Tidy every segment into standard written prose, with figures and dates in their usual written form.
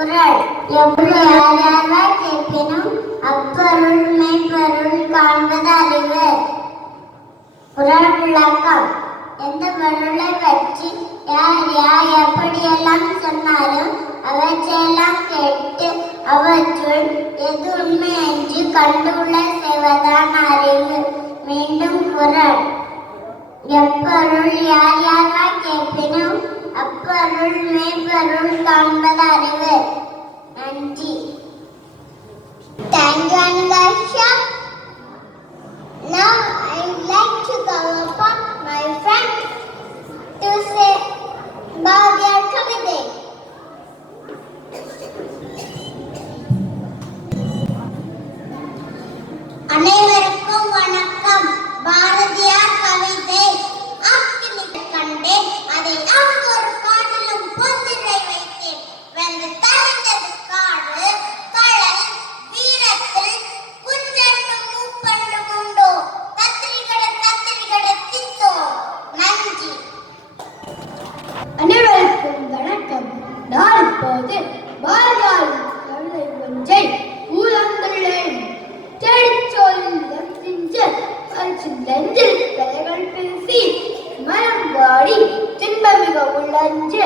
குறள் யாரார் கேட்பினும் அப்பொருள் மெய்ப்பொருள் காண்பது அறிவு. குறள் விளக்கம். எந்த பொருளை பற்றி யார் யார் எப்படியெல்லாம் சொன்னாலும் அவற்றையெல்லாம் கேட்டு அவற்றுள் எது உண்மை என்று கண்டுள்ள செய்வதான் அறிவு. மீண்டும் குறள். எப்பொருள் யார் யாரார் கேட்பினும் அப்பொருள் மெய்ப்பொருள் காண்பது அறிவு. நன்றி. Thank you, Anastasia. Now I would like to call upon my friend to say Bharathiar Kavithai. அனைவருக்கும் வணக்கம். பாரதியார் கவிதை. ஆக்கினில் கண்டேன் அதை ஒரு காட்டிலும் பொந்திரை வைத்தேன். வெந்து தரைந்தது காடு கடல் வீரத்தில் குஞ்சென்றும் மூப்பென்றும் உண்டோ கத்திரிகட தித்தோ. நன்றி. அனைவருக்கும் வணக்கம். நான் இப்போது பாரதியார் கவிதை ஒன்றை ஊழந்துள்ளேன். நெஞ்சில் கலைகள் பேசி மனம் வாடி தின்பமிக உள்ளஞ்சு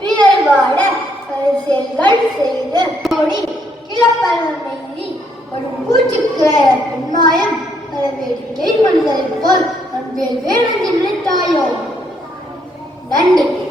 பிறர் வாட பரிசெல்கள் செய்து ஓடி கிளப்பலி ஒரு பூச்சிக்கு பெண்மாயம் பல வேடிக்கை மனிதரை போல் அன்பேல் வேணென்று நினைத்தாயோ. நன்றி.